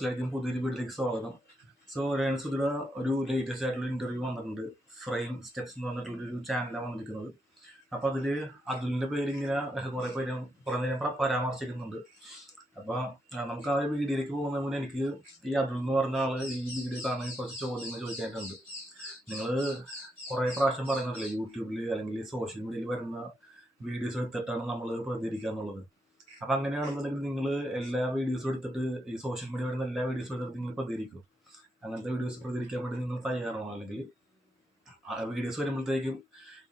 എല്ലാവർക്കും പുതിയൊരു വീഡിയോയിലേക്ക് സ്വാഗതം. സോ രേണുസുധിയുടെ ഒരു ലേറ്റസ്റ്റ് ആയിട്ടുള്ള ഇൻ്റർവ്യൂ വന്നിട്ടുണ്ട്. ഫ്രെയിം സ്റ്റെപ്സ് എന്ന് പറഞ്ഞിട്ടുള്ളൊരു ചാനലാണ് വന്നിരിക്കുന്നത്. അപ്പോൾ അതിൽ അതുലിൻ്റെ പേരിങ്ങനെ കുറേ നേരം പരാമർശിക്കുന്നുണ്ട്. അപ്പോൾ നമുക്ക് ആ ഒരു വീഡിയോയിലേക്ക് പോകുന്ന മുന്നേ എനിക്ക് ഈ അതുൽ എന്ന് പറഞ്ഞ ആൾ ഈ വീഡിയോ കാണാൻ കുറച്ച് ചോദ്യങ്ങൾ ചോദിക്കാനായിട്ടുണ്ട്. നിങ്ങൾ കുറേ പ്രാവശ്യം പറയുന്നുണ്ടല്ലേ യൂട്യൂബിൽ അല്ലെങ്കിൽ സോഷ്യൽ മീഡിയയിൽ വരുന്ന വീഡിയോസ് എടുത്തിട്ടാണ് നമ്മൾ പ്രതികരിക്കുക എന്നുള്ളത്. അപ്പോൾ അങ്ങനെയാണെന്നുണ്ടെങ്കിൽ നിങ്ങൾ എല്ലാ വീഡിയോസും എടുത്തിട്ട് ഈ സോഷ്യൽ മീഡിയ വരുന്ന എല്ലാ വീഡിയോസും എടുത്തിട്ട് നിങ്ങൾ പ്രതികരിക്കും. അങ്ങനത്തെ വീഡിയോസ് പ്രതികരിക്കാൻ വേണ്ടി നിങ്ങൾ തയ്യാറാണോ? അല്ലെങ്കിൽ ആ വീഡിയോസ് വരുമ്പോഴത്തേക്കും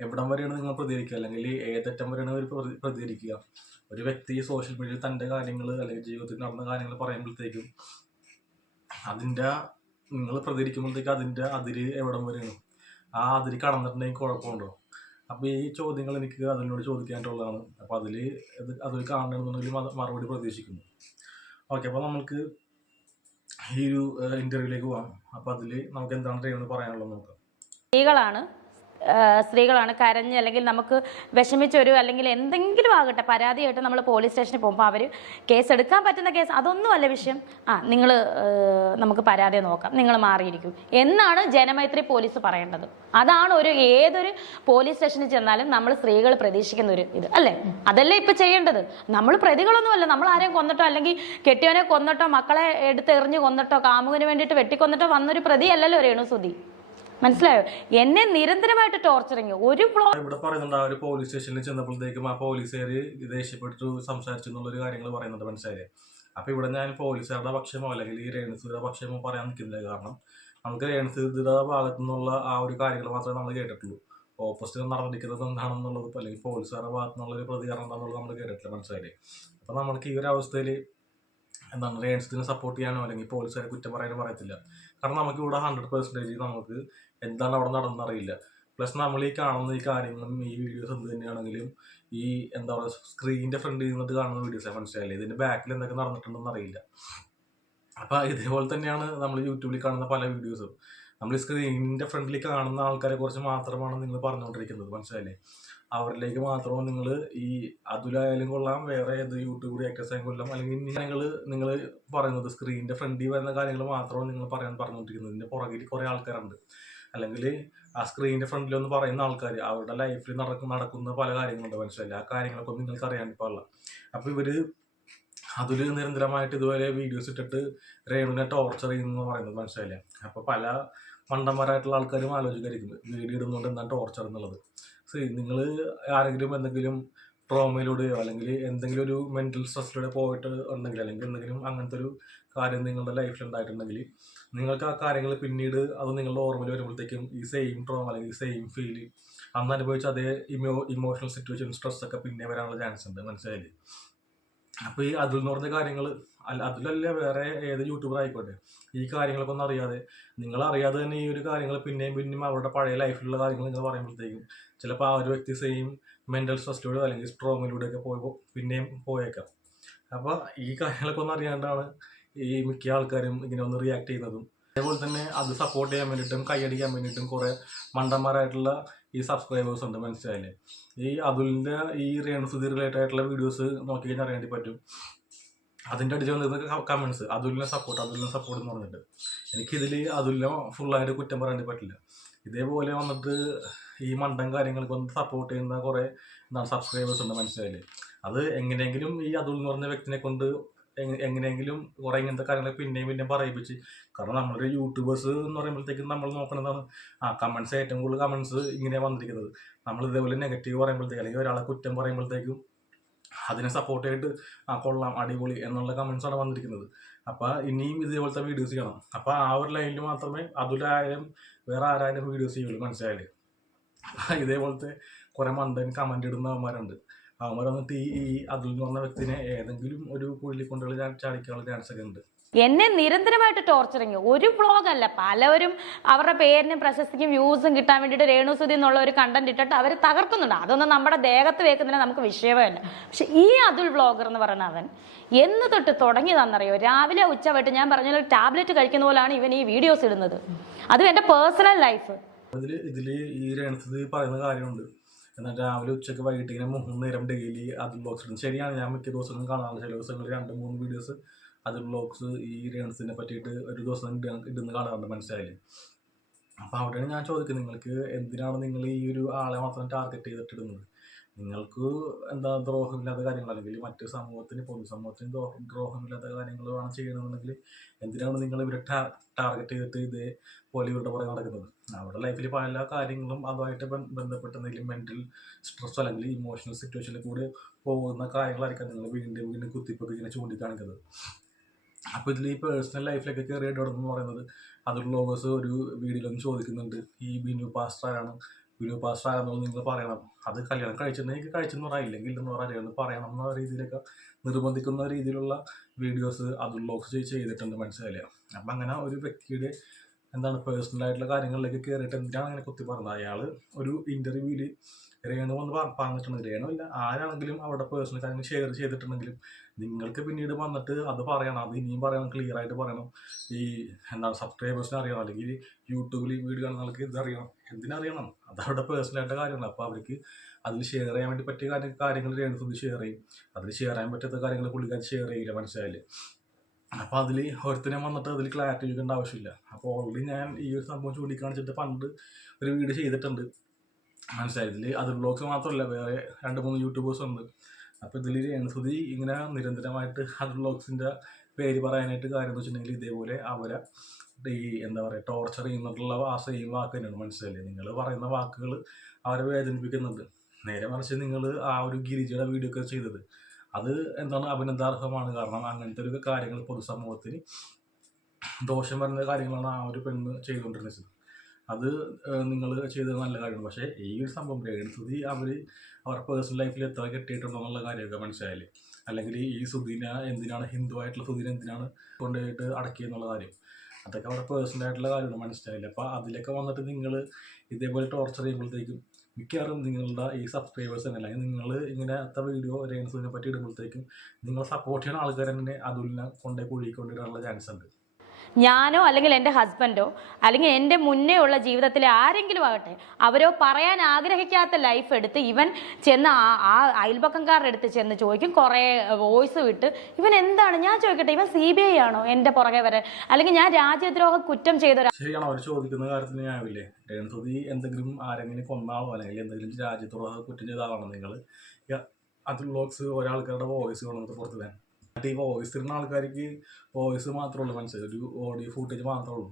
എവിടം വരെയാണ് നിങ്ങൾ പ്രതികരിക്കുക, അല്ലെങ്കിൽ ഏതറ്റം വരെയാണ് അവർ പ്രതികരിക്കുക? ഒരു വ്യക്തി സോഷ്യൽ മീഡിയയിൽ തൻ്റെ കാര്യങ്ങൾ അല്ലെങ്കിൽ ജീവിതത്തിൽ നടന്ന കാര്യങ്ങൾ പറയുമ്പോഴത്തേക്കും അതിൻ്റെ നിങ്ങൾ പ്രതികരിക്കുമ്പോഴത്തേക്കും അതിൻ്റെ അതിര് എവിടം വരെയാണ്? ആ അതിര് കടന്നിട്ടുണ്ടെങ്കിൽ കുഴപ്പമുണ്ടോ? അപ്പോൾ ഈ ചോദ്യങ്ങൾ എനിക്ക് അതിനോട് ചോദിക്കാനായിട്ടുള്ളതാണ്. അപ്പോൾ അതിൽ കാണണമെന്നുണ്ടെങ്കിൽ മറുപടി പ്രതീക്ഷിക്കുന്നു. ഓക്കെ, അപ്പോൾ നമുക്ക് ഈ ഒരു ഇൻ്റർവ്യൂവിലേക്ക് പോകാം. അപ്പോൾ അതിൽ നമുക്ക് എന്താണ് ചെയ്യുന്നത് പറയാനുള്ളത് നോക്കാം. സ്ത്രീകളാണ് കരഞ്ഞ് അല്ലെങ്കിൽ നമുക്ക് വിഷമിച്ചൊരു അല്ലെങ്കിൽ എന്തെങ്കിലും ആകട്ടെ പരാതിയായിട്ട് നമ്മൾ പോലീസ് സ്റ്റേഷനിൽ പോകുമ്പോൾ അവർ കേസ് എടുക്കാൻ പറ്റുന്ന കേസ് അതൊന്നുമല്ല വിഷയം. നിങ്ങൾ നമുക്ക് പരാതി നോക്കാം, നിങ്ങൾ മാറിയിരിക്കും എന്നാണ് ജനമൈത്രി പോലീസ് പറയേണ്ടത്. അതാണ് ഏതൊരു പോലീസ് സ്റ്റേഷനിൽ ചെന്നാലും നമ്മൾ സ്ത്രീകൾ പ്രതീക്ഷിക്കുന്ന ഒരു ഇത് അല്ലേ? അതല്ലേ ഇപ്പൊ ചെയ്യേണ്ടത്. നമ്മൾ പ്രതികളൊന്നുമല്ല. നമ്മൾ ആരെയും കൊന്നിട്ടോ അല്ലെങ്കിൽ കെട്ടിയവനെ കൊന്നിട്ടോ മക്കളെ എടുത്തെറിഞ്ഞ് കൊന്നിട്ടോ കാമുകിന് വേണ്ടിയിട്ട് വെട്ടിക്കൊന്നിട്ടോ വന്നൊരു പ്രതിയല്ലല്ലോ രേണുസുധി. മനസ്സിലായോ? എന്നെ നിരന്തരമായിട്ട് ടോർച്ചറിങ് ഇവിടെ പറയുന്നുണ്ട്. ആ ഒരു പോലീസ് സ്റ്റേഷനിൽ ചെന്നപ്പോഴത്തേക്കും ആ പോലീസുകാര് ദേഷ്യപ്പെട്ടു സംസാരിച്ചു എന്നുള്ളൊരു കാര്യങ്ങൾ പറയുന്നുണ്ട്. മനസ്സിലായില്ലേ? അപ്പൊ ഇവിടെ ഞാൻ പോലീസുകാരുടെ പക്ഷമോ അല്ലെങ്കിൽ ഈ രേണുസുധിയുടെ പക്ഷമോ പറയാൻ നിൽക്കുന്നില്ല. കാരണം നമുക്ക് രേണുസുധിയുടെ ഭാഗത്തു നിന്നുള്ള ആ ഒരു കാര്യങ്ങൾ മാത്രമേ നമ്മൾ കേട്ടിട്ടുള്ളൂ. ഓപ്പോസിറ്റ് നടന്നിരിക്കുന്നത് എന്താണെന്നുള്ളത് അല്ലെങ്കിൽ പോലീസുകാരുടെ ഭാഗത്തു നിന്നുള്ള ഒരു പ്രതികരണം എന്താണെന്നുള്ളത് നമ്മൾ കേട്ടിട്ടില്ല. മനസ്സിലായില്ലേ? അപ്പൊ നമ്മൾക്ക് ഈ ഒരു അവസ്ഥയിൽ എന്താണ് രേണുസുധിനെ സപ്പോർട്ട് ചെയ്യാനോ അല്ലെങ്കിൽ പോലീസുകാരെ കുറ്റം പറയാനോ പറയത്തില്ല. കാരണം നമുക്കിവിടെ 100% നമുക്ക് എന്താണ് അവിടെ നടന്നറിയില്ല. പ്ലസ് നമ്മൾ ഈ കാണുന്ന ഈ കാര്യങ്ങളും ഈ വീഡിയോസ് എന്ത് തന്നെയാണെങ്കിലും ഈ എന്താ പറയുക സ്ക്രീനിൻ്റെ ഫ്രണ്ടിൽ നിന്നിട്ട് കാണുന്ന വീഡിയോസാണ്. മനസ്സിലായില്ലേ? ഇതിൻ്റെ ബാക്കിൽ എന്തൊക്കെ നടന്നിട്ടുണ്ടെന്ന് അറിയില്ല. അപ്പോൾ ഇതേപോലെ തന്നെയാണ് നമ്മൾ യൂട്യൂബിൽ കാണുന്ന പല വീഡിയോസും. നമ്മൾ ഈ സ്ക്രീനിൻ്റെ ഫ്രണ്ടിൽ കാണുന്ന ആൾക്കാരെ കുറിച്ച് മാത്രമാണ് നിങ്ങൾ പറഞ്ഞുകൊണ്ടിരിക്കുന്നത്. മനസ്സിലായില്ലേ? അവരിലേക്ക് മാത്രമാണ് നിങ്ങൾ ഈ അതുലായാലും കൊള്ളാം, വേറെ ഏത് യൂട്യൂബ് റിയാക്ടേഴ്സായാലും കൊള്ളാം, അല്ലെങ്കിൽ നിങ്ങൾ പറയുന്നത് സ്ക്രീനിൻ്റെ ഫ്രണ്ടിൽ വരുന്ന കാര്യങ്ങൾ മാത്രമാണ് നിങ്ങൾ പറഞ്ഞുകൊണ്ടിരിക്കുന്നത്. ഇതിൻ്റെ പുറകിൽ കുറേ ആൾക്കാരുണ്ട്. അല്ലെങ്കിൽ ആ സ്ക്രീനിൻ്റെ ഫ്രണ്ടിലൊന്ന് പറയുന്ന ആൾക്കാർ അവരുടെ ലൈഫിൽ നടക്കുന്ന പല കാര്യങ്ങളുണ്ട്. മനസ്സിലായില്ലേ? ആ കാര്യങ്ങളൊക്കെ നിങ്ങൾക്ക് അറിയാൻ പാടില്ല. അപ്പോൾ ഇവർ അതിൽ നിരന്തരമായിട്ട് ഇതുപോലെ വീഡിയോസ് ഇട്ടിട്ട് രേണുവിനെ ടോർച്ചർ ചെയ്യുന്നു പറയുന്നത്. മനസ്സിലായില്ലേ? അപ്പോൾ പല മണ്ടന്മാരായിട്ടുള്ള ആൾക്കാരും ആലോചിക്കായിരിക്കും വീഡിയോ ഇടുന്നുകൊണ്ട് എന്താണ് ടോർച്ചർ എന്നുള്ളത്. നിങ്ങൾ ആരെങ്കിലും എന്തെങ്കിലും ട്രോമയിലൂടെയോ അല്ലെങ്കിൽ എന്തെങ്കിലും ഒരു മെൻ്റൽ സ്ട്രെസ്സിലൂടെ പോയിട്ട് ഉണ്ടെങ്കിൽ അല്ലെങ്കിൽ എന്തെങ്കിലും അങ്ങനത്തെ ഒരു കാര്യം നിങ്ങളുടെ ലൈഫിൽ ഉണ്ടായിട്ടുണ്ടെങ്കിൽ നിങ്ങൾക്ക് ആ കാര്യങ്ങൾ പിന്നീട് അത് നിങ്ങളുടെ ഓർമ്മയിൽ വരുമ്പോഴത്തേക്കും ഈ സെയിം ട്രോമ അല്ലെങ്കിൽ സെയിം ഫീല് അന്ന് അനുഭവിച്ച അതേ ഇമോഷണൽ സിറ്റുവേഷൻ സ്ട്രെസ്സൊക്കെ പിന്നെ വരാനുള്ള ചാൻസ് ഉണ്ട്. മനസ്സിലായില്ലേ? അപ്പോൾ ഈ അതിൽ എന്ന് പറഞ്ഞ കാര്യങ്ങൾ അതിലല്ല വേറെ ഏത് യൂട്യൂബർ ആയിക്കോട്ടെ ഈ കാര്യങ്ങളൊക്കെ ഒന്നും അറിയാതെ നിങ്ങളറിയാതെ തന്നെ ഈ ഒരു കാര്യങ്ങൾ പിന്നെയും അവരുടെ പഴയ ലൈഫിലുള്ള കാര്യങ്ങൾ നിങ്ങൾ പറയുമ്പോഴത്തേക്കും ചിലപ്പോൾ ആ ഒരു വ്യക്തി സെയിം മെൻ്റൽ സ്ട്രെസ്സിലൂടെ അല്ലെങ്കിൽ സ്ട്രോമിലൂടെയൊക്കെ പിന്നെയും പോയേക്കാം. അപ്പോൾ ഈ കാര്യങ്ങളൊക്കെ ഒന്നും അറിയാണ്ടാണ് ഈ മിക്ക ആൾക്കാരും ഇങ്ങനെ ഒന്ന് റിയാക്ട് ചെയ്യുന്നതും. അതേപോലെ തന്നെ അത് സപ്പോർട്ട് ചെയ്യാൻ വേണ്ടിയിട്ടും കൈയടിക്കാൻ വേണ്ടിയിട്ടും കുറേ മണ്ടന്മാരായിട്ടുള്ള ഈ സബ്സ്ക്രൈബേഴ്സ് ഉണ്ട്. മനസ്സിലായില്ലേ? ഈ അതുലിൻ്റെ ഈ രേണുസുധി റിലേറ്റഡ് ആയിട്ടുള്ള വീഡിയോസ് നോക്കി കഴിഞ്ഞാൽ അറിയാൻ പറ്റും. അതിൻ്റെ അടിച്ച് വന്നിരുന്ന കമൻസ് അതുലിനെ സപ്പോർട്ട് എന്ന് പറഞ്ഞിട്ട് എനിക്കിതിൽ അതുലിനെ ഫുള്ളായിട്ട് കുറ്റം പറയാൻ പറ്റില്ല. ഇതേപോലെ വന്നിട്ട് ഈ മണ്ടൻ കാര്യങ്ങൾക്ക് വന്ന് സപ്പോർട്ട് ചെയ്യുന്ന കുറേ സബ്സ്ക്രൈബേഴ്സ് ഉണ്ട്. മനസ്സിലായില്ലേ? അത് എങ്ങനെയെങ്കിലും ഈ അതുൽ എന്ന് പറഞ്ഞ വ്യക്തിനെ കൊണ്ട് എങ്ങനെയെങ്കിലും കുറേ ഇങ്ങനത്തെ കാര്യങ്ങൾ പിന്നെയും പറയിപ്പിച്ച്. കാരണം നമ്മളൊരു യൂട്യൂബേഴ്സ് എന്ന് പറയുമ്പോഴത്തേക്കും നമ്മൾ നോക്കുന്നതാണ് കമൻസ്. ഏറ്റവും കൂടുതൽ കമൻസ് ഇങ്ങനെയാണ് വന്നിരിക്കുന്നത്. നമ്മൾ ഇതേപോലെ നെഗറ്റീവ് പറയുമ്പോഴത്തേക്കും അല്ലെങ്കിൽ ഒരാളെ കുറ്റം പറയുമ്പോഴത്തേക്കും അതിനെ സപ്പോർട്ട് ചെയ്തിട്ട് കൊള്ളാം അടിപൊളി എന്നുള്ള കമൻസാണ് വന്നിരിക്കുന്നത്. അപ്പോൾ ഇനിയും ഇതേപോലത്തെ വീഡിയോസ് ചെയ്യണം. അപ്പോൾ ആ ഒരു ലൈനിൽ മാത്രമേ അതിലായാലും വേറെ ആരായാലും വീഡിയോസ് ചെയ്യുള്ളൂ. മനസ്സിലായില്ലേ? ഇതേപോലത്തെ കുറേ മണ്ടൻ കമൻ്റ് ഇടുന്ന അവന്മാരുണ്ട്. അവന്മാർ വന്നിട്ട് ഈ അതിൽ എന്ന് പറഞ്ഞ വ്യക്തിനെ ഏതെങ്കിലും ഒരു കുഴിയിൽ കൊണ്ടുള്ള ചാടിക്കാനുള്ള ചാൻസ് ഒക്കെ ഉണ്ട്. എന്നെ നിരന്തരമായിട്ട് ടോർച്ചറിങ് ഒരു വ്ളോഗല്ല, പലവരും അവരുടെ പേരിനും പ്രശസ്തിക്കും വ്യൂസും കിട്ടാൻ വേണ്ടിയിട്ട് രേണുസുധി എന്നുള്ള ഒരു കണ്ടന്റ് ഇട്ടിട്ട് അവർ തകർക്കുന്നുണ്ട്. അതൊന്നും നമ്മുടെ ദേഹത്ത് വെക്കുന്നില്ല, നമുക്ക് വിഷയമല്ല. പക്ഷെ ഈ അതുൽ വ്ളോഗർ എന്ന് പറയുന്ന അവൻ എന്ന് തൊട്ട് തുടങ്ങിയതാണെന്നറിയോ? രാവിലെ ഉച്ചവട്ട് ഞാൻ പറഞ്ഞ ടാബ്ലറ്റ് കഴിക്കുന്ന പോലെയാണ് ഇവൻ ഈ വീഡിയോസ് ഇടുന്നത്. അതും എൻ്റെ പേഴ്സണൽ ലൈഫ്. ഇതിൽ ഈ രേണുസുധി പറയുന്ന കാര്യമുണ്ട്. എന്നാൽ രാവിലെ ഉച്ചയ്ക്ക് വൈകിട്ട് ഇങ്ങനെ 3 നേരം ഡെയിലി അതുൽ വ്ളോഗ്സ് ഇടുന്നു. ശരിയാണ്, ഞാൻ മിക്ക ദിവസങ്ങളും കാണാറുണ്ട്. ചില ദിവസങ്ങളിൽ 2-3 വീഡിയോസ് അത് വ്ളോഗ്സ് ഈ രേണുസിനെ പറ്റിയിട്ട് ഒരു ദിവസം ഇടുന്ന കാണാറുണ്ട്, മനസ്സിലായില്ലേ? അപ്പോൾ അവിടെയാണ് ഞാൻ ചോദിക്കുന്നത്, നിങ്ങൾക്ക് എന്തിനാണ് നിങ്ങൾ ഈ ഒരു ആളെ മാത്രം ടാർഗറ്റ് ചെയ്തിട്ടിടുന്നത്? നിങ്ങൾക്ക് എന്താ ദ്രോഹമില്ലാത്ത കാര്യങ്ങൾ, അല്ലെങ്കിൽ മറ്റ് സമൂഹത്തിന് പൊതുസമൂഹത്തിന് ദ്രോഹമില്ലാത്ത കാര്യങ്ങൾ വേണം ചെയ്യണമെന്നുണ്ടെങ്കിൽ എന്തിനാണ് നിങ്ങൾ ഇവരെ ടാർഗറ്റ് ചെയ്തിട്ട് ഇതേപോലെ ഇവരുടെ പുറകെ നടക്കുന്നത്? അവരുടെ ലൈഫിൽ പല കാര്യങ്ങളും അതുമായിട്ട് ബന്ധപ്പെട്ട എന്തെങ്കിലും മെൻ്റൽ സ്ട്രെസ് അല്ലെങ്കിൽ ഇമോഷണൽ സിറ്റുവേഷനിൽ കൂടെ പോകുന്ന കാര്യങ്ങളായിരിക്കാം നിങ്ങൾ വീണ്ടും വീണ്ടും കുത്തിപ്പൊക്കെ ഇങ്ങനെ ചൂണ്ടിക്കാണിക്കുന്നത്. അപ്പോൾ ഇതിൽ ഈ പേഴ്സണൽ ലൈഫിലൊക്കെ കയറി ഇടപെടുന്നു പറയുന്നത്, അതിൽ വ്ളോഗേഴ്സ് ഒരു വീഡിയോയിലൊന്നും ചോദിക്കുന്നുണ്ട്, ഈ ബിനു പാസ്റ്റർ ആണെന്നുള്ളത് നിങ്ങൾ പറയണം. അത് കല്യാണം കഴിച്ചിട്ടുണ്ടെങ്കിൽ കഴിച്ചെന്ന് പറയാം, ഇല്ലെങ്കിൽ ഇല്ലെന്ന് പറയാം, പറയണം എന്ന രീതിയിലൊക്കെ നിർബന്ധിക്കുന്ന രീതിയിലുള്ള വീഡിയോസ് അത് വ്ളോഗ്സ് ചെയ്തിട്ടുണ്ട്, മനസ്സിലായില്ല? അപ്പം അങ്ങനെ ഒരു വ്യക്തിയുടെ എന്താണ് പേഴ്സണലായിട്ടുള്ള കാര്യങ്ങളിലേക്ക് കയറിയിട്ട് എന്തിനാണ് അങ്ങനെ കുത്തി പറഞ്ഞത്? അയാൾ ഒരു ഇൻ്റർവ്യൂവിൽ രേണു വന്ന് പറഞ്ഞിട്ടുണ്ടെങ്കിൽ, രേണു ഇല്ല ആരാണെങ്കിലും അവരുടെ പേഴ്സണൽ കാര്യങ്ങൾ ഷെയർ ചെയ്തിട്ടുണ്ടെങ്കിലും നിങ്ങൾക്ക് പിന്നീട് വന്നിട്ട് അത് പറയണം, അത് ഇനിയും പറയണം, ക്ലിയർ ആയിട്ട് പറയണം. ഈ എന്താണ് സബ്സ്ക്രൈബേഴ്സിനെ അറിയണം, അല്ലെങ്കിൽ യൂട്യൂബിൽ വീഡിയോ കാണുന്നവർക്ക് ഇതറിയണം. എന്തിനറിയണം? അത് അവരുടെ പേഴ്സണലായിട്ട് കാര്യങ്ങളാണ്. അപ്പോൾ അവർക്ക് അതിൽ ഷെയർ ചെയ്യാൻ വേണ്ടി പറ്റിയ കാര്യങ്ങൾ രേണു ഷെയർ ചെയ്യും, അതിൽ ഷെയർ ചെയ്യാൻ പറ്റാത്ത കാര്യങ്ങൾ പുള്ളിക്കാർ ഷെയർ ചെയ്യില്ല, മനസ്സിലായില്ലേ? അപ്പോൾ അതിൽ ഒരുത്തിനെ വന്നിട്ട് അതിൽ ക്ലാരിറ്റി ചോദിക്കേണ്ട ആവശ്യമില്ല. അപ്പോൾ ഓൾറെഡി ഞാൻ ഈ ഒരു സംഭവം ചൂണ്ടിക്കാണിച്ചിട്ട് പണ്ട് ഒരു വീഡിയോ ചെയ്തിട്ടുണ്ട്, മനസ്സിലായതിൽ അത് വ്ളോഗ്സ് മാത്രമല്ല, വേറെ 2-3 യൂട്യൂബേഴ്സ് ഉണ്ട്. അപ്പോൾ ഇതിൽ രേണുസുതി ഇങ്ങനെ നിരന്തരമായിട്ട് അത് വ്ളോഗ്സിൻ്റെ പേര് പറയാനായിട്ട് കാര്യം എന്ന് വെച്ചിട്ടുണ്ടെങ്കിൽ ഇതേപോലെ അവരെ ഈ എന്താ പറയുക ടോർച്ചർ ചെയ്യുന്നിട്ടുള്ള ആ സെയിം വാക്ക് തന്നെയാണ്, മനസ്സിലായില്ലേ? നിങ്ങൾ പറയുന്ന വാക്കുകൾ അവരെ വേദനിപ്പിക്കുന്നുണ്ട്. നേരെ മറിച്ച് നിങ്ങൾ ആ ഒരു ഗിരിജയുടെ വീഡിയോ ഒക്കെ ചെയ്തത് അത് എന്താണ് അഭിനന്ദാർഹമാണ്. കാരണം അങ്ങനത്തെ ഒരു കാര്യങ്ങൾ പൊതുസമൂഹത്തിന് ദോഷം വരുന്ന കാര്യങ്ങളാണ് ആ ഒരു പെണ്ണ് ചെയ്തുകൊണ്ടിരുന്നത്. അത് നിങ്ങൾ ചെയ്തത് നല്ല കാര്യമാണ്. പക്ഷേ ഈ ഒരു സംഭവം രേണുസുതി അവരുടെ പേഴ്സണൽ ലൈഫിൽ എത്ര കെട്ടിയിട്ടുണ്ടോ എന്നുള്ള കാര്യമൊക്കെ മനസ്സിലായില്ലേ? അല്ലെങ്കിൽ ഈ സുധീന എന്തിനാണ് ഹിന്ദുവായിട്ടുള്ള സുധീന എന്തിനാണ് കൊണ്ടുപോയിട്ട് അടക്കിയെന്നുള്ള കാര്യം, അതൊക്കെ അവരുടെ പേഴ്സണലായിട്ടുള്ള കാര്യമാണ്, മനസ്സിലായില്ല? അപ്പോൾ അതിലൊക്കെ വന്നിട്ട് നിങ്ങൾ ഇതേപോലെ ടോർച്ചർ ചെയ്യുമ്പോഴത്തേക്കും മിക്കവാറും നിങ്ങളുടെ ഈ സബ്സ്ക്രൈബേഴ്സ് തന്നെ, അല്ലെങ്കിൽ നിങ്ങൾ ഇങ്ങനത്തെ വീഡിയോ രേണുസുദിനെ പറ്റി ഇടുമ്പോഴത്തേക്കും നിങ്ങൾ സപ്പോർട്ട് ചെയ്യുന്ന ആൾക്കാർ തന്നെ അതുലിനെ കൊണ്ടേ കുഴിക്കൊണ്ടിടാനുള്ള ചാൻസ് ഉണ്ട്. ഞാനോ അല്ലെങ്കിൽ എൻ്റെ ഹസ്ബൻഡോ അല്ലെങ്കിൽ എൻ്റെ മുന്നേ ഉള്ള ജീവിതത്തിലെ ആരെങ്കിലും ആകട്ടെ, അവരോ പറയാൻ ആഗ്രഹിക്കാത്ത ലൈഫ് എടുത്ത് ഇവൻ ചെന്ന് ആ അയൽപക്കംകാരുടെ അടുത്ത് ചെന്ന് ചോദിക്കും, കുറേ വോയിസ് വിട്ട്. ഇവൻ എന്താണ്, ഞാൻ ചോദിക്കട്ടെ, ഇവൻ CBI ആണോ എൻ്റെ പുറകെ വരാൻ? അല്ലെങ്കിൽ ഞാൻ രാജ്യദ്രോഹ കുറ്റം ചെയ്ത ശരിയാണോ? അവർ ചോദിക്കുന്ന കാര്യത്തിന് ഞാനില്ലേ, രേണുസുതി എന്തെങ്കിലും ആരെങ്കിലും കൊന്നാളോ അല്ലെങ്കിൽ എന്തെങ്കിലും രാജ്യദ്രോഹ കുറ്റം ചെയ്ത ആളാണോ നിങ്ങൾ? അത് വ്ളോഗ്സ് ഒരാൾക്കാരുടെ വോയിസ് കൊണ്ടുവന്നിട്ട് പുറത്ത് തന്നെ ഈ വോയിസ് ഇടുന്ന ആൾക്കാർക്ക് വോയിസ് മാത്രമേ ഉള്ളൂ, മനസ്സിലായി? ഒരു ഓഡിയോ ഫുട്ടേജ് മാത്രമേ ഉള്ളൂ.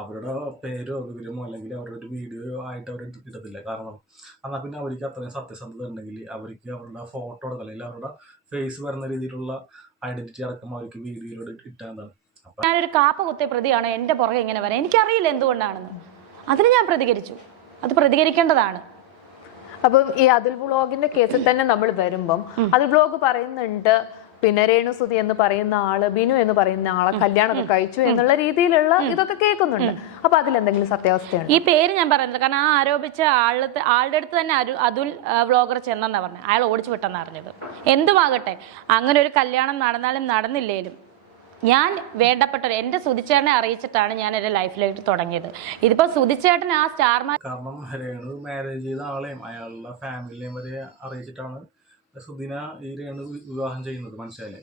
അവരുടെ പേരോ വിവരമോ അല്ലെങ്കിൽ അവരുടെ ഒരു വീഡിയോ ആയിട്ട് അവർ ഇടത്തില്ല. കാരണം എന്നാൽ പിന്നെ അവർക്ക് അത്രയും സത്യസന്ധത ഉണ്ടെങ്കിൽ അവർക്ക് അവരുടെ ഫോട്ടോ എടുക്കുക, അല്ലെങ്കിൽ അവരുടെ ഫേസ് വരുന്ന രീതിയിലുള്ള ഐഡന്റിറ്റി അടക്കം അവർക്ക് വീഡിയോയിലൂടെ ഇട്ടാന്താണ്. ഞാനൊരു കാപ്പ കുത്തിയ പ്രതിയാണ് എൻ്റെ പുറകെ ഇങ്ങനെ വരാൻ, എനിക്കറിയില്ല എന്തുകൊണ്ടാണെന്ന്. അതിന് ഞാൻ പ്രതികരിച്ചു, അത് പ്രതികരിക്കേണ്ടതാണ്. അപ്പം ഈ അതുൽ വ്ളോഗിന്റെ കേസിൽ തന്നെ നമ്മൾ വരുമ്പം അതുൽ വ്ളോഗ് പറയുന്നുണ്ട്, പിന്നെ രേണുസുതി എന്ന് പറയുന്ന ആള് ബിനു എന്ന് പറയുന്ന ആളെ കല്യാണമൊക്കെ കഴിച്ചു എന്നുള്ള രീതിയിലുള്ള ഇതൊക്കെ കേൾക്കുന്നുണ്ട്. അപ്പൊ അതിലെന്തെങ്കിലും സത്യാവസ്ഥയാണ്? ഈ പേര് ഞാൻ പറയുന്നത് കാരണം ആ ആരോപിച്ച ആളുടെ അടുത്ത് തന്നെ അതുൽ വ്ളോഗർ ചെന്നെന്നാ പറഞ്ഞത്, അയാൾ ഓടിച്ചു വിട്ടെന്നാ അറിഞ്ഞത്. എന്തുമാകട്ടെ, അങ്ങനെ ഒരു കല്യാണം നടന്നാലും നടന്നില്ലേലും ഞാൻ വേണ്ടപ്പെട്ടവർ എൻ്റെ സുധിച്ചേട്ടനെ അറിയിച്ചിട്ടാണ് ഞാൻ എൻ്റെ ലൈഫിലേക്ക് തുടങ്ങിയത്. ഇതിപ്പോ സുധിച്ചേട്ടൻ ആ സ്റ്റാർമാൻ, കാരണം രേണു മാരേജ് ചെയ്ത ആളെയും അയാളുടെ ഫാമിലിയെയും വരെ അറിയിച്ചിട്ടാണ് സുധീന ഈ രേണു വിവാഹം ചെയ്യുന്നത്, മനസ്സിലായില്ലേ?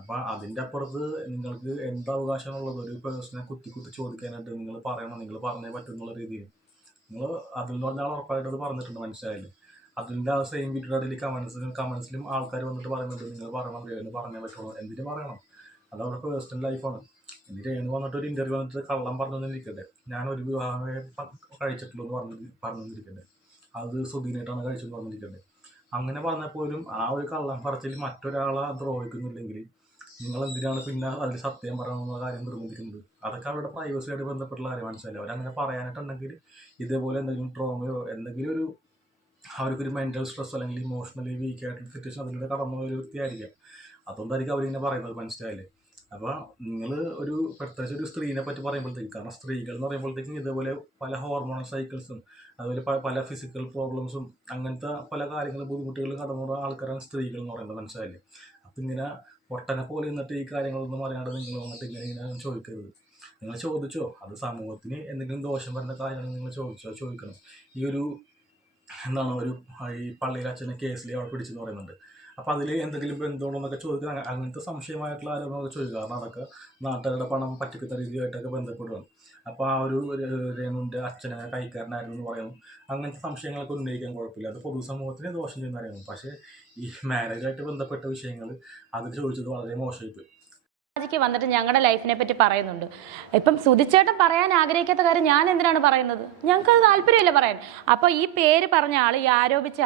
അപ്പം അതിൻ്റെ അപ്പുറത്ത് നിങ്ങൾക്ക് എന്താ അവകാശമുള്ളത്? ഒരു പേഴ്സണെ കുത്തി ചോദിക്കാനായിട്ട് നിങ്ങൾ പറയണം, നിങ്ങൾ പറഞ്ഞേ പറ്റുന്നുള്ള രീതിയിൽ നിങ്ങൾ അതിൽ എന്ന് പറഞ്ഞാൽ ഉറപ്പായിട്ട് അത് പറഞ്ഞിട്ടുണ്ട്, മനസ്സിലായില്ലേ? അതിൻ്റെ ആ സെയിം വീഡിയോയുടെ ഇടയിൽ കമൻസിലും ആൾക്കാർ വന്നിട്ട് പറയുന്നുണ്ട്, നിങ്ങൾ പറയണം, രേണു പറഞ്ഞേ പറ്റുള്ളൂ. എന്തിനു പറയണം? അത് അവരുടെ പേഴ്സണൽ ലൈഫാണ്. ഇനി രേണു വന്നിട്ട് ഒരു ഇൻ്റർവ്യൂ വന്നിട്ട് കള്ളം പറഞ്ഞിരിക്കട്ടെ, ഞാനൊരു വിവാഹമേ കഴിച്ചിട്ടുള്ളൂ എന്ന് പറഞ്ഞിരിക്കട്ടെ, അത് സുധീനായിട്ടാണ് കഴിച്ചെന്ന് പറഞ്ഞിരിക്കട്ടെ. അങ്ങനെ പറഞ്ഞപ്പോലും ആ ഒരു കള്ളം പറച്ചിൽ മറ്റൊരാളെ ദ്രോഹിക്കുന്നില്ലെങ്കിൽ നിങ്ങൾ എന്തിനാണ് പിന്നെ അതിൽ സത്യം പറയണമെന്നുള്ള കാര്യം നിർബന്ധിക്കുന്നത്? അതൊക്കെ അവരുടെ പ്രൈവസിയായിട്ട് ബന്ധപ്പെട്ടുള്ള കാര്യം, മനസ്സിലായില്ല? അവരങ്ങനെ പറയാനായിട്ടുണ്ടെങ്കിൽ ഇതേപോലെ എന്തെങ്കിലും ട്രോമയോ എന്തെങ്കിലും ഒരു അവർക്കൊരു മെൻ്റൽ സ്ട്രെസ് അല്ലെങ്കിൽ ഇമോഷണലി വീക്കായിട്ടുള്ള സിറ്റുവേഷൻ അതിലൂടെ കടന്നു ഒരു വ്യക്തിയായിരിക്കാം. അതുകൊണ്ടായിരിക്കും അവരിങ്ങനെ പറയുന്നത്, മനസ്സിലായില്ലേ? അപ്പോൾ നിങ്ങൾ പ്രത്യേകിച്ച് ഒരു സ്ത്രീനെ പറ്റി പറയുമ്പോഴത്തേക്കും, കാരണം സ്ത്രീകൾ എന്ന് പറയുമ്പോഴത്തേക്കും ഇതേപോലെ പല ഹോർമോണൽ സൈക്കിൾസും അതുപോലെ പല ഫിസിക്കൽ പ്രോബ്ലംസും അങ്ങനത്തെ പല കാര്യങ്ങളും ബുദ്ധിമുട്ടുകളും കടന്നു ആൾക്കാരാണ് സ്ത്രീകൾ എന്ന് പറയുന്നത്, മനസ്സിലായില്ലേ? അപ്പം ഇങ്ങനെ ഒട്ടനെ പോലെ നിന്നിട്ട് ഈ കാര്യങ്ങളൊന്നും അറിയാണ്ട് നിങ്ങൾ വന്നിട്ട് ഇങ്ങനെ ചോദിക്കരുത്. നിങ്ങൾ ചോദിച്ചോ, അത് സമൂഹത്തിന് എന്തെങ്കിലും ദോഷം വരുന്ന കാര്യങ്ങൾ നിങ്ങൾ ചോദിക്കണം. ഈ ഒരു എന്താണ് ഈ പള്ളിയിൽ അച്ഛനെ കേസിൽ അവിടെ പിടിച്ചെന്ന് പറയുന്നുണ്ട്. അപ്പോൾ അതിൽ എന്തെങ്കിലും ബന്ധമുണ്ടോ എന്നൊക്കെ ചോദിക്കുക, അങ്ങനത്തെ സംശയമായിട്ടുള്ള ആരോപണമൊക്കെ ചോദിക്കുക. കാരണം അതൊക്കെ നാട്ടുകാരുടെ പണം പറ്റിക്കുന്ന രീതിയായിട്ടൊക്കെ ബന്ധപ്പെടുകയാണ്. അപ്പോൾ ആ ഒരു രേണുവിൻ്റെ അച്ഛനെ കൈക്കാരനായിരുന്നു എന്ന് പറയുന്നു. അങ്ങനത്തെ സംശയങ്ങളൊക്കെ ഉന്നയിക്കാൻ കുഴപ്പമില്ല, അത് പൊതുസമൂഹത്തിന് ദോഷം ചെയ്യുന്ന കാര്യമാണ്. പക്ഷേ ഈ മാരേജായിട്ട് ബന്ധപ്പെട്ട വിഷയങ്ങൾ അതിൽ ചോദിച്ചത് വളരെ മോശമായിപ്പോയി. ക്ക് വന്നിട്ട് ഞങ്ങളുടെ ലൈഫിനെ പറ്റി പറയുന്നുണ്ട്. ഇപ്പം സുധിച്ചേട്ടൻ പറയാൻ ആഗ്രഹിക്കാത്ത കാര്യം ഞാൻ എന്തിനാണ് പറയുന്നത്? ഞങ്ങൾക്ക് അത് താല്പര്യമില്ല പറയാൻ. അപ്പോൾ ഈ പേര് പറഞ്ഞ ആൾ, ഈ ആരോപിച്ച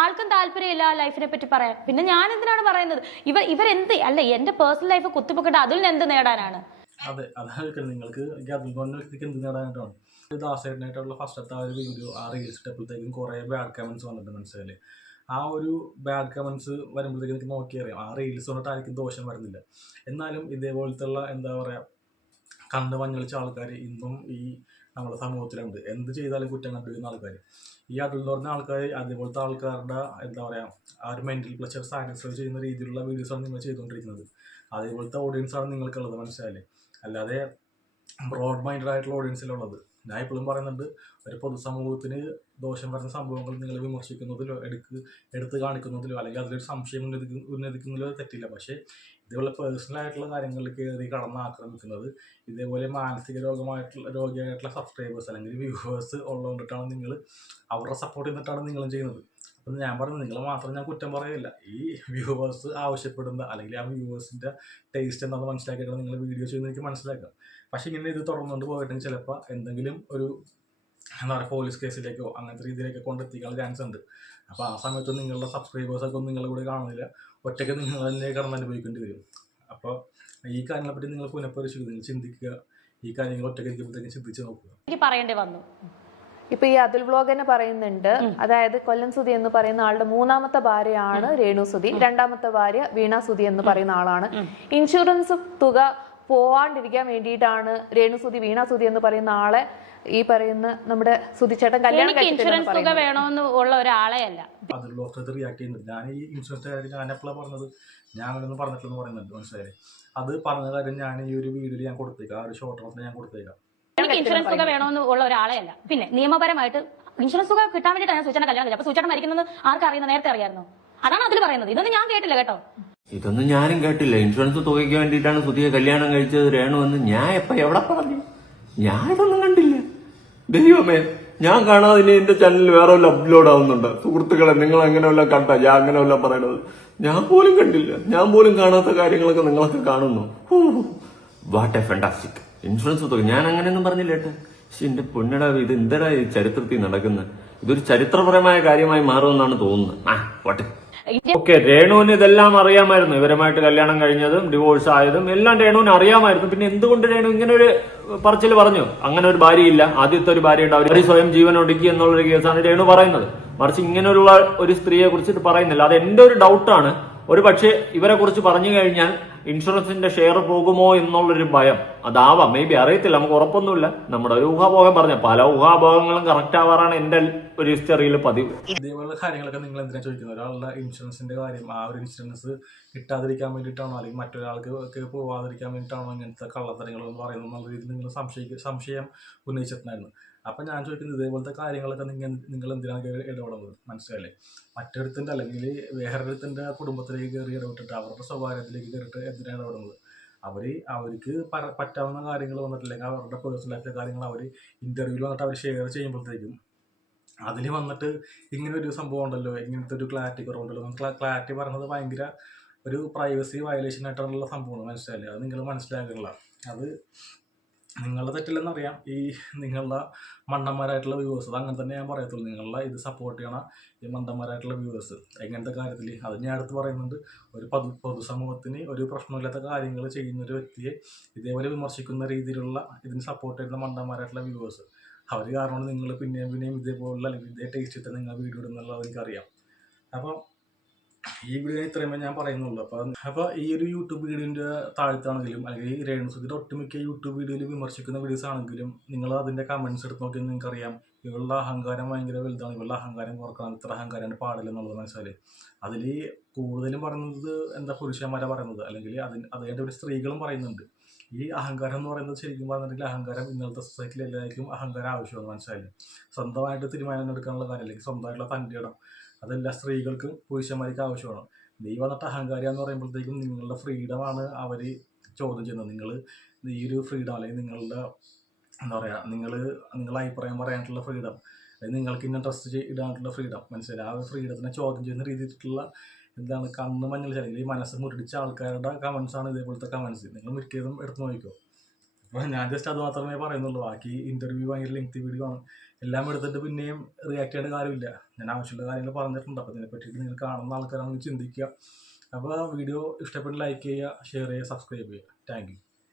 ആൾക്കും താല്പര്യമില്ല ആ ലൈഫിനെ പറ്റി പറയാൻ. പിന്നെ ഞാൻ എന്തിനാണ് പറയുന്നത്? ഇവരെന്ത് അല്ല, എൻ്റെ പേഴ്സണൽ ലൈഫ് കുത്തിപ്പൊക്കിട്ട് അതിൽ നിന്ന് എന്ത് നേടാനാണ്? അതെ, അതാണ് നിങ്ങൾക്ക് അതിൽ കൊണ്ട് വ്യക്തിക്ക് എന്ത് നേടാനായിട്ടാണ്. ദാസേട്ടനായിട്ടുള്ള ഫസ്റ്റത്തെ ആ ഒരു വീഡിയോ ആ റീൽസ് ഇട്ടപ്പോഴത്തേക്കും കുറേ ബാഡ് കമൻറ്റ്സ് വന്നിട്ട് മനസ്സിലായില്ലേ. ആ ഒരു ബാഡ് കമൻറ്റ്സ് വരുമ്പോഴത്തേക്കും എനിക്ക് നോക്കിയറിയാം ആ റീൽസ് കൊണ്ടിട്ട് ആർക്കും ദോഷം വരുന്നില്ല. എന്നാലും ഇതേപോലത്തുള്ള എന്താ പറയുക കണ്ണ് മഞ്ഞളിച്ച ആൾക്കാർ ഇന്നും ഈ നമ്മുടെ സമൂഹത്തിലുണ്ട്. എന്ത് ചെയ്താലും കുറ്റം കണ്ടുപിടിക്കുന്ന ആൾക്കാർ. ഈ അതിൽ എന്ന് പറഞ്ഞ ആൾക്കാർ അതേപോലത്തെ ആൾക്കാരുടെ എന്താ പറയുക ആ ഒരു മെൻ്റൽ പ്ലഷർ സാറ്റിസ്ഫൈ ചെയ്യുന്ന രീതിയിലുള്ള വീഡിയോസാണ് നിങ്ങൾ ചെയ്തുകൊണ്ടിരിക്കുന്നത്. അതേപോലത്തെ ഓഡിയൻസാണ് നിങ്ങൾക്കുള്ളത്, മനസ്സിലായില്ലേ. അല്ലാതെ ബ്രോഡ് മൈൻഡഡ് ആയിട്ടുള്ള ഓഡിയൻസിലുള്ളത്. ഞാൻ ഇപ്പോഴും പറയുന്നുണ്ട്, ഒരു പൊതുസമൂഹത്തിന് ദോഷം വരുന്ന സംഭവങ്ങൾ നിങ്ങൾ വിമർശിക്കുന്നതിലോ എടുത്ത് കാണിക്കുന്നതിലോ അല്ലെങ്കിൽ അതിലൊരു സംശയം ഉന്നതിക്കുന്നതിലോ തെറ്റില്ല. പക്ഷേ ഇതേപോലെ പേഴ്സണലായിട്ടുള്ള കാര്യങ്ങളിൽ കയറി ആക്രമിക്കുന്നത്, ഇതേപോലെ മാനസിക രോഗിയായിട്ടുള്ള സബ്സ്ക്രൈബേഴ്സ് അല്ലെങ്കിൽ വ്യൂവേഴ്സ് ഉള്ളതുകൊണ്ടിട്ടാണ് നിങ്ങൾ അവരുടെ സപ്പോർട്ട് ചെയ്തിട്ടാണ് നിങ്ങളും ചെയ്യുന്നത്. അപ്പം ഞാൻ പറയുന്നത് നിങ്ങൾ മാത്രം ഞാൻ കുറ്റം പറയില്ല. ഈ വ്യൂവേഴ്സ് ആവശ്യപ്പെടുന്ന അല്ലെങ്കിൽ ആ വ്യൂവേഴ്സിൻ്റെ ടേസ്റ്റ് എന്താണെന്ന് മനസ്സിലാക്കിയിട്ടാണ് നിങ്ങൾ വീഡിയോ ചെയ്യുന്നത് എനിക്ക് മനസ്സിലാക്കാം. പക്ഷേ ഇങ്ങനെ ഇത് തുടർന്നുകൊണ്ട് പോയിട്ടുണ്ടെങ്കിൽ ചിലപ്പോൾ എന്തെങ്കിലും ഒരു എന്താ പറയുക പോലീസ് കേസിലേക്കോ അങ്ങനത്തെ രീതിയിലേക്കോ കൊണ്ടെത്തിക്കാൻ ചാൻസ് ഉണ്ട്. അപ്പോൾ ആ സമയത്ത് നിങ്ങളുടെ സബ്സ്ക്രൈബേഴ്സൊക്കെ ഒന്നും നിങ്ങളുടെ കൂടെ കാണുന്നില്ല, ഒറ്റയ്ക്ക് നിങ്ങൾ തന്നെ കിടന്ന് അനുഭവിക്കേണ്ടി വരും. അപ്പോൾ ഈ കാര്യങ്ങളെപ്പറ്റി നിങ്ങൾ പുനഃപരിശോധിക്കുക, നിങ്ങൾ ചിന്തിക്കുക, ഈ കാര്യങ്ങൾ ഒറ്റയ്ക്ക് ഇരിക്കുമ്പോഴത്തേക്കും ചിന്തിച്ച് നോക്കുക. എനിക്ക് പറയേണ്ടി വന്നു. ഇപ്പൊ ഈ അതുൽ വ്ലോഗ് തന്നെ പറയുന്നുണ്ട്, അതായത് കൊല്ലം സുധി എന്ന് പറയുന്ന ആളുടെ മൂന്നാമത്തെ ഭാര്യയാണ് രേണു സുധി, രണ്ടാമത്തെ ഭാര്യ വീണ സുധി എന്ന് പറയുന്ന ആളാണ്. ഇൻഷുറൻസ് തുക പോവാണ്ടിരിക്കാൻ വേണ്ടിയിട്ടാണ് രേണു സുധി വീണ സുധി എന്ന് പറയുന്ന ആളെ ഈ പറയുന്ന നമ്മുടെ സുധിച്ചേട്ടൻ കല്യാണം ഇൻഷുറൻസ് തുക വേണമെന്ന് ഉള്ള ഒരാളെ അല്ല. അതിൽ ഡോക്ടർ റിയാക്ട് ചെയ്യുന്നുണ്ട്. ഞാൻ ഈ ഇൻഷുറൻസ് കാര്യം ഞാൻ എപ്പോഴാണ് പറഞ്ഞത്, ഞാൻ അങ്ങനെയൊന്നും പറഞ്ഞിട്ടില്ലെന്ന് പറയുന്നുണ്ട്, മനസ്സിലായി. അത് പറഞ്ഞ കാര്യം ഞാൻ ഈ ഒരു വീഡിയോയിൽ ഞാൻ കൊടുത്തേക്കാം, ആ ഒരു ഷോർട്ട് നോട്ടിൽ ഞാൻ കൊടുത്തേക്കാം. എനിക്ക് ഇൻഷുറൻസ് തുക വേണമെന്ന് ഉള്ള ഒരാളെ അല്ല. പിന്നെ നിയമപരമായിട്ട് ഇൻഷുറൻസ് തുക കിട്ടാൻ വേണ്ടിയിട്ടാണ് ഞാൻ സൂചന കല്യാണം കഴിച്ചത്. അപ്പൊ സൂചന മരിക്കുന്നത് ആർക്കറിയുന്ന നേരത്തെ അറിയാമായിരുന്നു. അതാണ് അതിൽ പറയുന്നത്. ഇതൊന്നും ഞാൻ കേട്ടില്ല കേട്ടോ. ഇതൊന്നും ഞാനും കേട്ടില്ല. ഇൻഷുറൻസ് തുകയ്ക്ക് വേണ്ടിയിട്ടാണ് സുധിയെ കല്യാണം കഴിച്ചത് രേണു എന്ന് ഞാൻ എവിടെ പറഞ്ഞു? ഞാൻ ഇതൊന്നും കണ്ടില്ല. ദൈവമേ, ഞാൻ കാണാതെ ഇനി എന്റെ ചാനലിൽ വേറെ വല്ല അപ്ലോഡ് ആവുന്നുണ്ട്. സുഹൃത്തുക്കളെ, നിങ്ങൾ അങ്ങനെ വല്ല കണ്ട ഞാൻ അങ്ങനെ വല്ല പറയണത് ഞാൻ പോലും കണ്ടില്ല. ഞാൻ പോലും കാണാത്ത കാര്യങ്ങളൊക്കെ നിങ്ങളൊക്കെ കാണുന്നു. What A fantastic. ഇൻഷുറൻസ് തുക ഞാൻ അങ്ങനെയൊന്നും പറഞ്ഞില്ല ഏട്ടാ. പക്ഷെ എന്റെ പൊന്നടാ, ഇത് എന്തെടാ ഈ ചരിത്രത്തിൽ നടക്കുന്നത്? ഇതൊരു ചരിത്രപരമായ കാര്യമായി മാറുമെന്നാണ് തോന്നുന്നത്. ഓക്കെ, രേണുവിന് ഇതെല്ലാം അറിയാമായിരുന്നു. ഇവരുമായിട്ട് കല്യാണം കഴിഞ്ഞതും ഡിവോഴ്സ് ആയതും എല്ലാം രേണുവിന് അറിയാമായിരുന്നു. പിന്നെ എന്തുകൊണ്ട് രേണു ഇങ്ങനെ ഒരു പറച്ചിൽ പറഞ്ഞു? അങ്ങനെ ഒരു ഭാര്യയില്ല, ആദ്യത്തെ ഒരു ഭാര്യ ഉണ്ട്, അവർ സ്വയം ജീവൻ ഒടുക്കി എന്നുള്ളൊരു കേസാണ് രേണു പറയുന്നത്. മറിച്ച് ഇങ്ങനെയുള്ള ഒരു സ്ത്രീയെ കുറിച്ചിട്ട് പറയുന്നില്ല. അത് എന്റെ ഒരു ഡൗട്ടാണ്. ഒരു പക്ഷേ ഇവരെ കുറിച്ച് പറഞ്ഞു കഴിഞ്ഞാൽ ഇൻഷുറൻസിന്റെ ഷെയർ പോകുമോ എന്നുള്ളൊരു ഭയം അതാവാം. മേ ബി, അറിയത്തില്ല, നമുക്ക് ഉറപ്പൊന്നുമില്ല. നമ്മുടെ ഒരു ഊഹാഭോഗം പറഞ്ഞ പല ഊഹാഭോഗങ്ങളും കറക്റ്റ് ആവാറാണ് എന്റെ ഒരു ഹിസ്റ്ററിയിൽ പതിവ്. ഇതേപോലുള്ള കാര്യങ്ങളൊക്കെ നിങ്ങൾ എന്തിനാ ചോദിക്കുന്നത്? ഒരാളുടെ ഇൻഷുറൻസിന്റെ കാര്യം, ആ ഒരു ഇൻഷുറൻസ് കിട്ടാതിരിക്കാൻ വേണ്ടിയിട്ടാണോ അല്ലെങ്കിൽ മറ്റൊരാൾക്ക് പോവാതിരിക്കാൻ വേണ്ടിയിട്ടാണോ ഇങ്ങനത്തെ കള്ളത്തരങ്ങളെന്ന് പറയുന്നത് എന്നുള്ള രീതിയിൽ നിങ്ങൾ സംശയം ഉന്നയിച്ചിട്ടുണ്ടായിരുന്നു. അപ്പം ഞാൻ ചോദിക്കുന്നത്, ഇതേപോലത്തെ കാര്യങ്ങളൊക്കെ നിങ്ങൾ എന്തിനാണ് ഇടപെടുന്നത്? മനസ്സിലായില്ലേ? മറ്റൊരുത്തിൻ്റെ അല്ലെങ്കിൽ വേറൊരുത്തിൻ്റെ കുടുംബത്തിലേക്ക് കയറി ഇടപെട്ടിട്ട് അവരുടെ സ്വകാര്യത്തിലേക്ക് കയറിയിട്ട് എന്തിനാണ് ഇടപെടുന്നത്? അവർക്ക് പറ്റാവുന്ന കാര്യങ്ങൾ വന്നിട്ടില്ലെങ്കിൽ അവരുടെ പേഴ്സണൽ ലൈഫിലെ കാര്യങ്ങൾ അവർ ഇൻ്റർവ്യൂവിൽ വന്നിട്ട് അവർ ഷെയർ ചെയ്യുമ്പോഴത്തേക്കും അതിൽ വന്നിട്ട് ഇങ്ങനെ ഒരു സംഭവം ഉണ്ടല്ലോ, ഇങ്ങനത്തെ ഒരു ക്ലാരിറ്റി കുറവുണ്ടല്ലോ. ക്ലാരിറ്റി പറയുന്നത് ഭയങ്കര ഒരു പ്രൈവസി വയലേഷൻ ആയിട്ടുള്ള സംഭവമാണ്, മനസ്സിലായില്ലേ? അത് നിങ്ങൾ മനസ്സിലാക്കുന്നില്ല. അത് നിങ്ങളുടെ തെറ്റില്ലെന്നറിയാം. ഈ നിങ്ങളുടെ മണ്ടന്മാരായിട്ടുള്ള വ്യൂവേഴ്സ്, അത് അങ്ങനെ തന്നെ ഞാൻ പറയത്തുള്ളൂ. നിങ്ങളുടെ ഇത് സപ്പോർട്ട് ചെയ്യണ ഈ മണ്ടന്മാരായിട്ടുള്ള വ്യൂവേഴ്സ് എങ്ങനത്തെ കാര്യത്തിൽ, അത് ഞാൻ അടുത്ത് പറയുന്നുണ്ട്. ഒരു പൊതുസമൂഹത്തിന് ഒരു പ്രശ്നമില്ലാത്ത കാര്യങ്ങൾ ചെയ്യുന്ന ഒരു വ്യക്തിയെ ഇതേപോലെ വിമർശിക്കുന്ന രീതിയിലുള്ള ഇതിന് സപ്പോർട്ട് ചെയ്യുന്ന മണ്ടന്മാരായിട്ടുള്ള വ്യൂവേഴ്സ്, അവർ കാരണമാണ് നിങ്ങൾ പിന്നെയും ഇതേപോലുള്ള അല്ലെങ്കിൽ ഇതേ ടേസ്റ്റ് തന്നെ നിങ്ങൾ വീഡിയോ ഇടുന്നുള്ളത് എനിക്കറിയാം. അപ്പോൾ ഈ വീഡിയോ ഇത്രയുമേ ഞാൻ പറയുന്നുള്ളൂ. അപ്പോൾ ഈ ഒരു യൂട്യൂബ് വീഡിയോൻ്റെ താഴത്താണെങ്കിലും അല്ലെങ്കിൽ രേണുസുധിയുടെ ഒട്ടുമിക്ക യൂട്യൂബ് വീഡിയോയിൽ വിമർശിക്കുന്ന വീഡിയോസ് ആണെങ്കിലും നിങ്ങൾ അതിൻ്റെ കമൻറ്റ്സ് എടുത്ത് നോക്കിയാൽ നിങ്ങൾക്കറിയാം ഇവളുടെ അഹങ്കാരം ഭയങ്കര വലുതാണ്, ഇവളുടെ അഹങ്കാരം കുറക്കണം, ഇത്ര അഹങ്കാരം പാടില്ലെന്നുള്ളത് മനസ്സിലായി. അതിൽ കൂടുതലും പറയുന്നത് എന്താ പുരുഷന്മാരെ പറയുന്നത്, അല്ലെങ്കിൽ അതിൻ്റെ ഒരു സ്ത്രീകളും പറയുന്നുണ്ട്. ഈ അഹങ്കാരം എന്ന് പറയുന്നത് ശരിക്കും പറഞ്ഞിട്ടുണ്ടെങ്കിൽ അഹങ്കാരം ഇന്നത്തെ സൊസൈറ്റിയിൽ എല്ലാവർക്കും അഹങ്കാരം ആവശ്യമാണ്, മനസ്സിലായില്ലേ? സ്വന്തമായിട്ട് തീരുമാനം എടുക്കാനുള്ള കാര്യം അല്ലെങ്കിൽ സ്വന്തമായിട്ടുള്ള തൻ്റെ ഇടം അതെല്ലാ സ്ത്രീകൾക്കും പുരുഷന്മാർക്ക് ആവശ്യമാണ്. ഈ വന്നിട്ട് അഹങ്കാരി എന്ന് പറയുമ്പോഴത്തേക്കും നിങ്ങളുടെ ഫ്രീഡമാണ് അവർ ചോദ്യം ചെയ്യുന്നത്. നിങ്ങൾ ഈ ഒരു ഫ്രീഡം അല്ലെങ്കിൽ നിങ്ങളുടെ എന്താ പറയുക, നിങ്ങളുടെ അഭിപ്രായം പറയാനായിട്ടുള്ള ഫ്രീഡം, അല്ലെങ്കിൽ നിങ്ങൾക്ക് ഇന്ന ഡ്രസ്സ് ഇടാനായിട്ടുള്ള ഫ്രീഡം, മനസ്സിലായി, ആ ഫ്രീഡത്തിനെ ചോദ്യം ചെയ്യുന്ന രീതിയിലുള്ള എന്താണ് കണ്ണ് മഞ്ഞൾ അല്ലെങ്കിൽ ഈ മനസ്സ് മുരടിച്ച ആൾക്കാരുടെ കമൻസാണ് ഇതേപോലത്തെ കമൻസ്. നിങ്ങൾ മിക്കതും എടുത്ത് നോക്കിക്കോ. അപ്പോൾ ഞാൻ ജസ്റ്റ് അത് മാത്രമേ പറയുന്നുള്ളൂ. ബാക്കി ഇൻ്റർവ്യൂ ഭയങ്കര ലെങ്തി വീഡിയോ ആണ്, എല്ലാം എടുത്തിട്ട് പിന്നെയും റിയാക്ട് ചെയ്യേണ്ട കാര്യമില്ല. ഞാൻ ആവശ്യമുള്ള കാര്യങ്ങൾ പറഞ്ഞിട്ടുണ്ട്. അപ്പോൾ ഇതിനെ പറ്റിയിട്ട് നിങ്ങൾ കാണുന്ന ആൾക്കാരാണെങ്കിൽ ചിന്തിക്കുക. അപ്പോൾ വീഡിയോ ഇഷ്ടപ്പെട്ട് ലൈക്ക് ചെയ്യുക, ഷെയർ ചെയ്യുക, സബ്സ്ക്രൈബ് ചെയ്യുക. Thank you.